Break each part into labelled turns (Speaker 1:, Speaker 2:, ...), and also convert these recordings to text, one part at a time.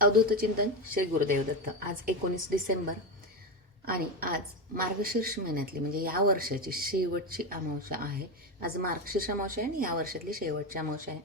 Speaker 1: अवधूत चिंतन श्री गुरुदेव दत्त. आज एकोणीस डिसेंबर आणि आज मार्गशीर्ष महिन्यातली म्हणजे या वर्षाची शेवटची अमावस्या आहे. आज मार्गशीर्ष अमावस्या आहे आणि या वर्षातली शेवटची अमावस्या आहे.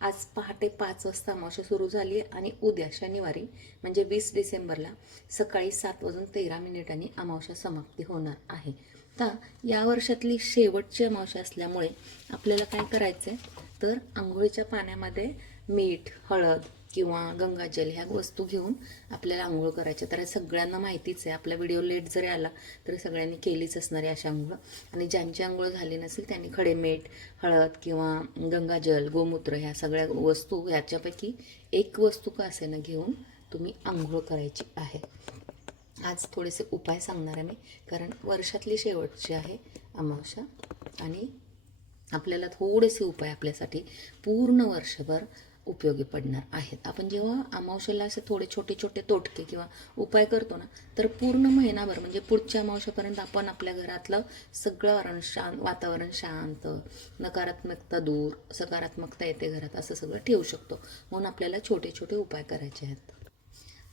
Speaker 1: आज पहाटे पाच वाजता अमावस्या सुरू झाली आहे आणि उद्या शनिवारी म्हणजे वीस डिसेंबरला सकाळी सात वाजून तेरा मिनिटांनी अमावस्या समाप्ती होणार आहे. तर या वर्षातली शेवटची अमावस्या असल्यामुळे आपल्याला काय करायचं आहे तर आंघोळीच्या पाण्यामध्ये मीठ हळद किंवा गंगाजल ह्या वस्तू घेऊन आपल्याला आंघोळ करायच्या तर सगळ्यांना माहितीच आहे. आपला व्हिडिओ लेट जरी आला तरी सगळ्यांनी केलीच असणार आहे अशा आंघोळ. आणि ज्यांची आंघोळ झाली नसेल त्यांनी खडेमेठ हळद किंवा गंगाजल गोमूत्र ह्या सगळ्या वस्तू ह्याच्यापैकी एक वस्तू का असे ना घेऊन तुम्ही आंघोळ करायची आहे. आज थोडेसे उपाय सांगणार आहे मी. कारण वर्षातली शेवटची आहे अमावस्या. आणि आपल्याला थोडेसे उपाय आपल्यासाठी. पूर्ण वर्षभर उपयोगी पडणार आहेत. आपण जेव्हा अमावस्याला असे थोडे छोटे छोटे तोटके किंवा उपाय करतो ना तर पूर्ण महिनाभर म्हणजे पुढच्या अमावशापर्यंत आपण आपल्या घरातलं सगळं वरण शांत वातावरण शांत नकारात्मकता दूर सकारात्मकता येते घरात असं सगळं ठेवू शकतो. म्हणून आपल्याला छोटे छोटे उपाय करायचे आहेत.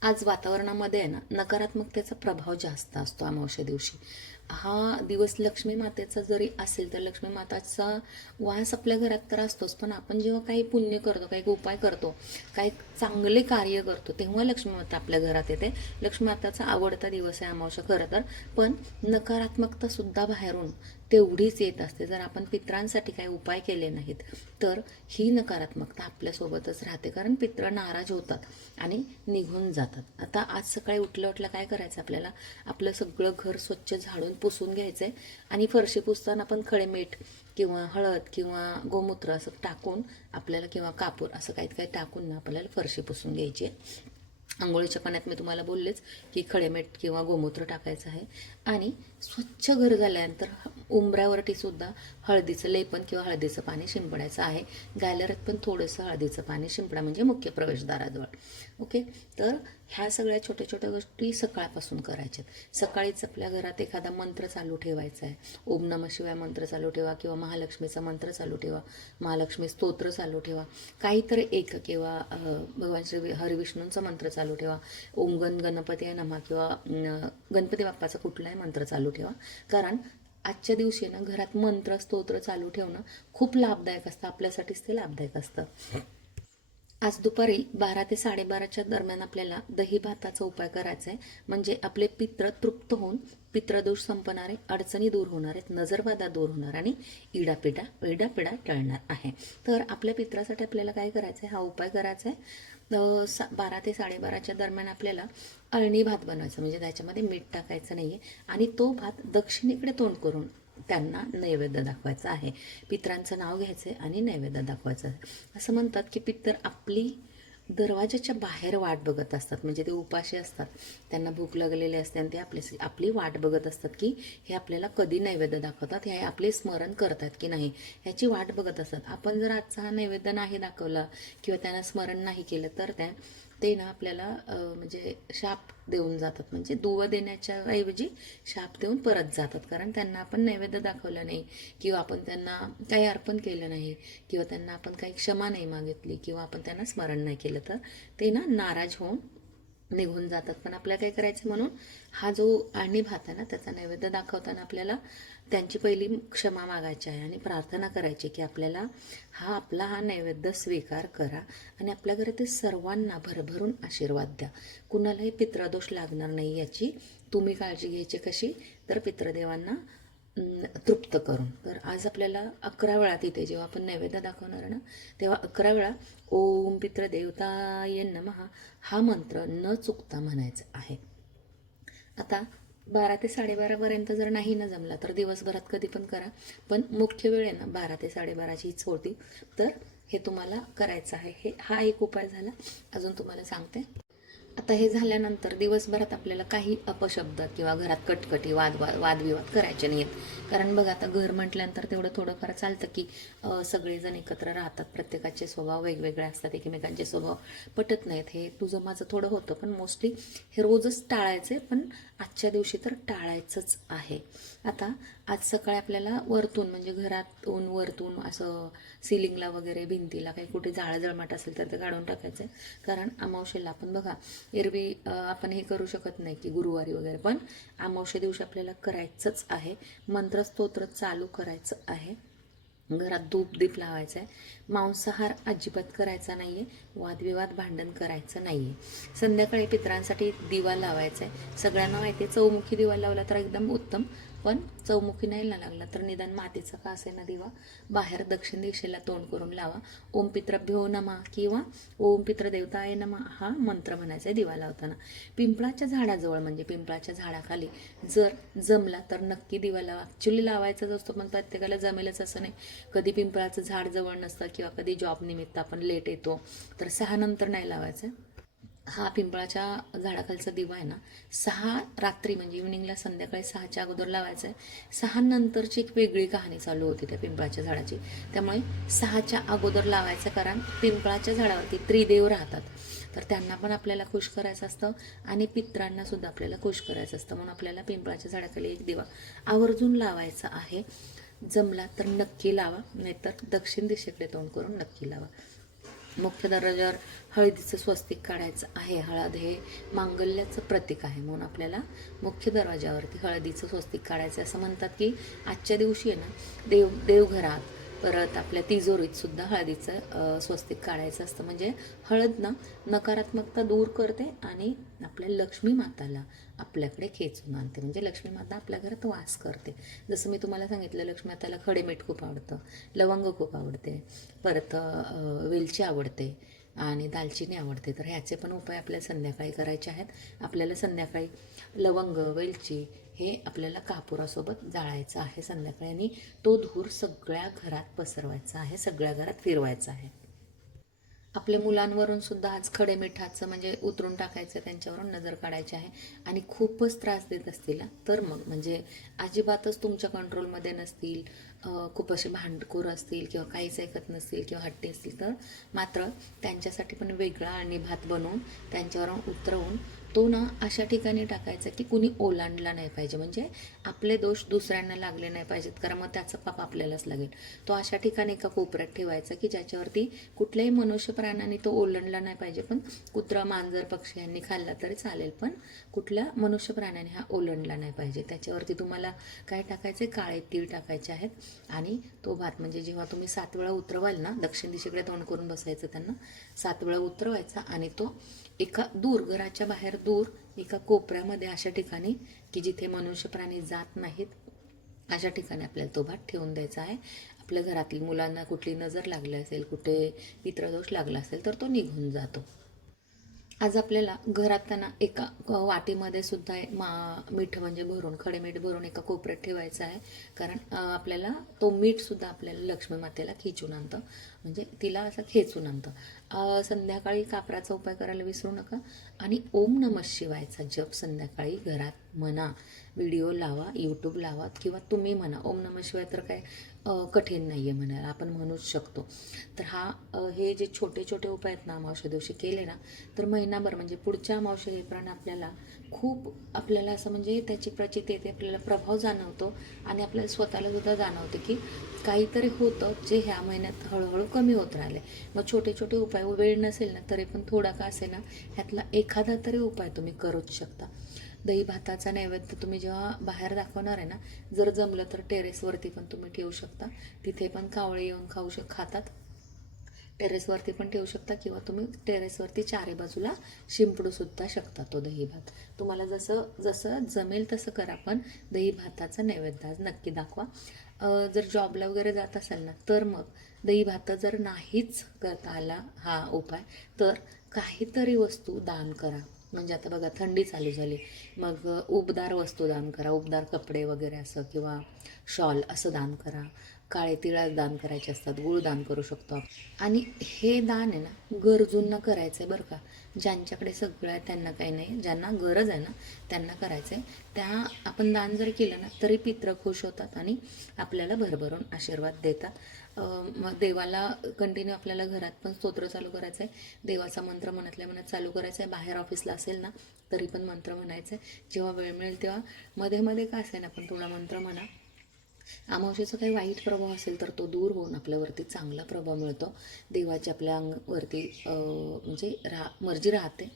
Speaker 1: आज वातावरणामध्ये आहे ना नकारात्मकतेचा प्रभाव जास्त असतो अमावस्या दिवशी. हा दिवस लक्ष्मी मातेचा जरी असेल तर लक्ष्मी माताचा वास आपल्या घरात तर असतोच. पण आपण जेव्हा काही पुण्य करतो काही उपाय करतो काही चांगले कार्य करतो तेव्हा लक्ष्मी माता आपल्या घरात येते. लक्ष्मी माताचा आवडता दिवस आहे अमावस्या खरं तर. पण नकारात्मकता सुद्धा बाहेरून तेवढीच येत असते. जर आपण पित्रांसाठी काही उपाय केले नाहीत तर ही नकारात्मकता आपल्यासोबतच राहते. कारण पित्र नाराज होतात आणि निघून जातात. आता आज सकाळी उठल्या उठल्या काय करायचं आपल्याला? आपलं सगळं घर स्वच्छ झाडून पुसून घ्यायचं आहे आणि फरशी पुसताना आपण खडे मीठ किंवा हळद किंवा गोमूत्र असं टाकून आपल्याला किंवा कापूर असं काही काही टाकून ना आपल्याला फरशी पुसून घ्यायची आहे. आंघोळीच्या पाण्यात मी तुम्हाला बोललेच की खडेमीठ किंवा गोमूत्र टाकायचं आहे. आणि स्वच्छ घर झाल्यानंतर उंबऱ्यावरतीसुद्धा हळदीचं लेपन किंवा हळदीचं पाणी शिंपडायचं आहे. गायलरात पण थोडंसं हळदीचं पाणी शिंपडा म्हणजे मुख्य प्रवेशद्वाराजवळ. ओके? तर ह्या सगळ्या छोट्या छोट्या गोष्टी सकाळपासून करायच्यात. सकाळीच आपल्या घरात एखादा मंत्र चालू ठेवायचा आहे ओम नम शिवाय मंत्र चालू ठेवा किंवा महालक्ष्मीचा मंत्र चालू ठेवा. महालक्ष्मी स्तोत्र चालू ठेवा. काहीतरी एक किंवा भगवान श्री हरिविष्णूंचा मंत्र चालू ठेवा. ओम गण गणपती नमा किंवा गणपती बाप्पाचा कुठलाही मंत्र चालू ठेवा. कारण आजच्या दिवशी ना घरात मंत्र स्तोत्र चालू ठेवणं खूप लाभदायक असतं. आपल्यासाठीच ते लाभदायक असतं. आज दुपारी बारा ते साडेबाराच्या दरम्यान आपल्याला दही भाताचा उपाय करायचा आहे. म्हणजे आपले पित्र तृप्त होऊन पित्रदोष संपणारे अडचणी दूर होणार आहेत नजरबाधा दूर होणार आणि इडापिडा इडापिडा टळणार आहे. तर आपल्या पित्रासाठी आपल्याला काय करायचं आहे? हा उपाय करायचा आहे. सा बारा ते साडेबाराच्या दरम्यान आपल्याला अळणी भात बनवायचा म्हणजे त्याच्यामध्ये मीठ टाकायचं नाही आहे आणि तो भात दक्षिणेकडे तोंड करून त्यांना नैवेद्य दाखवायचं आहे. पित्रांचं नाव घ्यायचं आहे आणि नैवेद्य दाखवायचं आहे. असं म्हणतात की पितर आपली दरवाजाच्या बाहेर वाट बघत असतात. म्हणजे ते उपाशी असतात. त्यांना भूक लागलेली असते आणि ते आपली आपली वाट बघत असतात की हे आपल्याला कधी नैवेद्य दाखवतात? हे आपले स्मरण करतात की नाही? ह्याची वाट बघत असतात. आपण जर आजचा हा नैवेद्य नाही दाखवला किंवा त्यांना स्मरण नाही केलं तर त्या ते ना आपल्याला म्हणजे शाप देऊन जातात. म्हणजे दुवा देण्याच्या ऐवजी शाप देऊन परत जातात. कारण त्यांना आपण नैवेद्य दाखवलं नाही किंवा आपण त्यांना काही अर्पण केलं नाही किंवा त्यांना आपण काही क्षमा नाही मागितली किंवा आपण त्यांना स्मरण नाही केलं तर ते ना नाराज होऊन निघून जातात. पण आपल्याला काय करायचं म्हणून? हा जो आणि भात आहे ना त्याचा नैवेद्य दाखवताना आपल्याला त्यांची पहिली क्षमा मागायची आहे आणि प्रार्थना करायची की आपल्याला हा आपला हा नैवेद्य स्वीकार करा आणि आपल्या घरातील सर्वांना भरभरून आशीर्वाद द्या. कुणालाही पित्रदोष लागणार नाही याची तुम्ही काळजी घ्यायची कशी? तर पित्रदेवांना तृप्त करून. तर आज आपल्याला अकरा वेळा तिथे जेव्हा आपण नैवेद्य दाखवणार आहे ना तेव्हा अकरा वेळा ओम पित्रदेवताय नमः हा मंत्र न चुकता म्हणायचा आहे. आता बारा ते साडेबारापर्यंत जर नाही ना जमला तर दिवसभरात कधी पण करा. पण मुख्य वेळ आहे ना बारा ते साडेबाराची होती. तर हे तुम्हाला करायचं आहे. हे हा एक उपाय झाला. अजून तुम्हाला सांगते. आता हे झाल्यानंतर दिवसभरात आपल्याला काही अपशब्द किंवा घरात कटकटी वाद वादविवाद करायचे नाहीत कारण बघा आता घर म्हटल्यानंतर तेवढं थोडंफार चालतं की सगळेजण एकत्र राहतात. प्रत्येकाचे स्वभाव वेगवेगळे असतात. एकमेकांचे स्वभाव पटत नाहीत. हे तुझं माझं थोडं होतं पण मोस्टली हे रोजच टाळायचे पण आजच्या दिवशी तर टाळायचंच आहे. आता आज सकाळी आपल्याला वरतून म्हणजे घरातून वरतून असं सिलिंगला वगैरे भिंतीला काही कुठे जाळं जळमाट असेल तर ते काढून टाकायचं आहे कारण अमावशेला आपण बघा एरवी आपण हे करू शकत नाही की गुरुवारी वगैरे. पण अमावश्या दिवशी आपल्याला करायचंच आहे. मंत्रस्तोत्र चालू करायचं आहे. घरात धूप दीप लावायचा आहे मांसाहार अजिबात करायचा नाही आहे वादविवाद भांडण करायचं नाही आहे संध्याकाळी पितरांसाठी दिवा लावायचा आहे सगळ्यांना माहिती आहे चौमुखी दिवा लावला तर एकदम उत्तम. पण चौमुखी नाही ना लागला तर निदान मातीचा का असेना दिवा? बाहेर दक्षिण दिशेला तोंड करून लावा. ओम पित्रभ्यो नमा किंवा ओम पित्र देवताय नमा हा मंत्र म्हणायचा आहे दिवा लावताना. पिंपळाच्या झाडाजवळ म्हणजे पिंपळाच्या झाडाखाली जर जमला तर नक्की दिवा लावा. ॲक्च्युली लावायचाच असतो पण प्रत्येकाला जमेलच असं नाही. कधी पिंपळाचं झाड जवळ नसतं किंवा कधी जॉब निमित्त आपण लेट येतो तर सहा नंतर नाही लावायचं. हा पिंपळाच्या झाडाखालचा दिवा आहे ना सहा रात्री म्हणजे इव्हनिंगला संध्याकाळी सहाच्या अगोदर लावायचा आहे सहा नंतरची एक वेगळी कहाणी चालू होती त्या पिंपळाच्या झाडाची. त्यामुळे सहाच्या अगोदर लावायचं कारण पिंपळाच्या झाडावरती त्रिदेव राहतात. तर त्यांना पण आपल्याला खुश करायचं असतं आणि पित्रांना सुद्धा आपल्याला खुश करायचं असतं. म्हणून आपल्याला पिंपळाच्या झाडाखाली एक दिवा आवर्जून लावायचा आहे. जमला तर नक्की लावा नाहीतर दक्षिण दिशेकडे तोंड करून नक्की लावा. मुख्य दरवाज्यावर हळदीचं स्वस्तिक काढायचं आहे. हळद हे मांगल्याचं प्रतीक आहे म्हणून आपल्याला मुख्य दरवाज्यावरती हळदीचं स्वस्तिक काढायचं असं म्हणतात की आजच्या दिवशी आहे ना देव देवघरात परत आपल्या तिजोरीत सुद्धा हळदीचं स्वस्तिक काढायचं असतं. म्हणजे हळद ना नकारात्मकता दूर करते आणि आपल्या लक्ष्मी माताला आपल्याकडे खेचून आणते. म्हणजे लक्ष्मी माता आपल्या घरात वास करते. जसं मी तुम्हाला सांगितलं लक्ष्मी माताला खडेमीठ खूप आवडतं लवंग खूप आवडते परत वेलची आवडते आणि दालचिनी आवडते. तर ह्याचे पण उपाय आपल्याला संध्याकाळी करायचे आहेत. आपल्याला संध्याकाळी लवंग वेलची हे आपल्याला कापुरासोबत जाळायचं आहे संध्याकाळी आणि तो धूर सगळ्या घरात पसरवायचा आहे सगळ्या घरात फिरवायचा आहे. आपल्या मुलांवरून सुद्धा आज खडे मिठाचं म्हणजे उतरून टाकायचं त्यांच्यावरून नजर काढायची आहे आणि खूपच त्रास देत असतील तर मग म्हणजे अजिबातच तुमच्या कंट्रोलमध्ये नसतील खूप असे भांडखोर असतील किंवा काहीच ऐकत नसतील किंवा हट्टी असतील तर मात्र त्यांच्यासाठी पण वेगळा आणि भात बनवून त्यांच्यावरून उतरवून तो ना अशा ठिकाणी टाकायचा की कुणी ओलांडला नाही पाहिजे. म्हणजे आपले दोष दुसऱ्यांना लागले नाही पाहिजेत कारण मग त्याचं पाप आपल्यालाच लागेल. तो अशा ठिकाणी एका कोपऱ्यात ठेवायचा की ज्याच्यावरती कुठल्याही मनुष्य प्राण्याने तो ओलांडला नाही पाहिजे. पण कुत्रा मांजर पक्षी यांनी खाल्ला तरी चालेल पण कुठल्या मनुष्य प्राण्याने हा ओलांडला नाही पाहिजे. त्याच्यावरती तुम्हाला काय टाकायचे काळे तीळ टाकायचे आहेत. आणि तो भात म्हणजे जेव्हा तुम्ही सात वेळा उतरवाल ना दक्षिण दिशेकडे तोंड करून बसायचं त्यांना सात वेळा उतरवायचा आणि तो एका दूर घराच्या बाहेर दूर एका कोपऱ्यामध्ये अशा ठिकाणी की जिथे मनुष्य प्राणी जात नाहीत अशा ठिकाणी आपल्याला तो भात ठेवून द्यायचा आहे. आपल्या घरातील मुलांना कुठली नजर लागली असेल कुठे मित्रदोष लागला असेल तर तो निघून जातो. आज आपल्याला घरात त्यांना एका वाटीमध्ये सुद्धा मा मीठ म्हणजे भरून खडे मीठ भरून एका कोपऱ्यात ठेवायचं आहे. कारण आपल्याला तो मीठ सुद्धा आपल्याला लक्ष्मी मातेला खिचून आणतं. म्हणजे तिला असं खेचून आणतं. संध्याकाळी कापराचा उपाय करायला विसरू नका. आणि ओम नम शिवायचा जप संध्याकाळी घरात म्हणा. व्हिडिओ लावा यूट्यूब लावा किंवा तुम्ही म्हणा. ओम नम शिवाय तर काय कठीण नाही आहे म्हणायला. आपण म्हणूच शकतो. तर हा हे जे छोटे छोटे उपाय आहेत ना अमावश्या दिवशी केले ना तर महिनाभर म्हणजे पुढच्या अमावश्या येईपर्यंत आपल्याला खूप आपल्याला असं म्हणजे त्याची प्रचिती येते आपल्याला प्रभाव जाणवतो आणि आपल्याला स्वतःला सुद्धा जाणवते की काहीतरी होतं जे ह्या महिन्यात हळूहळू कमी होत राहिले. मग छोटे छोटे उपाय वेळ नसेल ना तरी पण थोडा का असेल ना ह्यातला एखादा तरी उपाय तुम्ही करूच शकता. दही भाताचा नैवेद्य तुम्ही जेव्हा बाहेर दाखवणार आहे ना जर जमलं तर टेरेसवरती पण तुम्ही ठेवू शकता. तिथे पण कावळे येऊन खाऊ शक खातात. टेरेसवरती पण ठेवू शकता किंवा तुम्ही टेरेसवरती चारी बाजूला शिंपडूसुद्धा शकता तो दही भात. तुम्हाला जसं जसं जमेल तसं करा पण दही भाताचा नैवेद्य आज नक्की दाखवा. जर जॉबला वगैरे जात असाल ना तर मग दही भात जर नाहीच करता आला हा उपाय तर काहीतरी वस्तू दान करा. म्हणजे आता बघा थंडी चालू झाली. मग उबदार वस्तू दान करा. उबदार कपडे वगैरे असं किंवा शॉल असं दान करा. काळे तिळा दान करायचे असतात. गुळ दान करू शकतो आणि हे दान आहे ना गरजूंना करायचं आहे बरं का. ज्यांच्याकडे सगळं आहे त्यांना काही नाही. ज्यांना गरज आहे ना त्यांना करायचं आहे त्या आपण दान जर केलं ना तरी पित्र खुश होतात आणि आपल्याला भरभरून आशीर्वाद देतात. देवाला कंटिन्यू आपल्याला घरात पण स्तोत्र चालू करायचं आहे. देवाचा मंत्र मनातल्या मनात चालू करायचा आहे. बाहेर ऑफिसला असेल ना तरी पण मंत्र म्हणायचं आहे. जेव्हा वेळ मिळेल तेव्हा मध्ये मध्ये का असेल ना पण थोडा मंत्र म्हणा. अमावशेचा काही वाईट प्रभाव असेल तर तो दूर होऊन आपल्यावरती चांगला प्रभाव मिळतो. देवाची आपल्या अंगवरती म्हणजे राहा मर्जी राहते.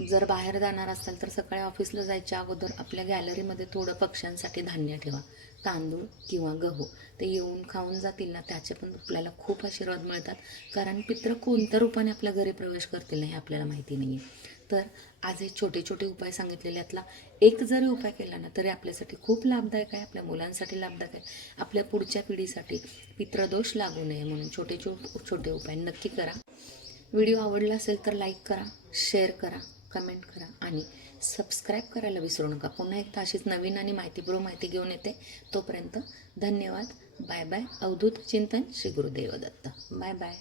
Speaker 1: जर बाहेर जाणार असाल तर सकाळी ऑफिसला जायच्या अगोदर आपल्या गॅलरीमध्ये थोडं पक्ष्यांसाठी धान्य ठेवा. तांदूळ किंवा गहू ते येऊन खाऊन जातील ना त्याचे पण आपल्याला खूप आशीर्वाद मिळतात. कारण पित्र कोणत्या रूपाने आपल्या घरी प्रवेश करतील ना हे आपल्याला माहिती नाही आहे तर आज हे छोटे छोटे उपाय सांगितलेले यातला एक जरी उपाय केला ना तरी आपल्यासाठी खूप लाभदायक आहे आपल्या मुलांसाठी लाभदायक आहे. आपल्या पुढच्या पिढीसाठी पित्रदोष लागू नये म्हणून छोटे छोटे उपाय नक्की करा. व्हिडिओ आवडला असेल तर लाईक करा शेअर करा. कमेंट करा आणि सबस्क्राईब करायला विसरू नका. पुन्हा एकदा अशीच नवीन आणि माहितीपूर्व माहिती घेऊन येते. तोपर्यंत धन्यवाद. Bye bye. Avadhoot Chintan Shri Gurudev Datta. Bye bye.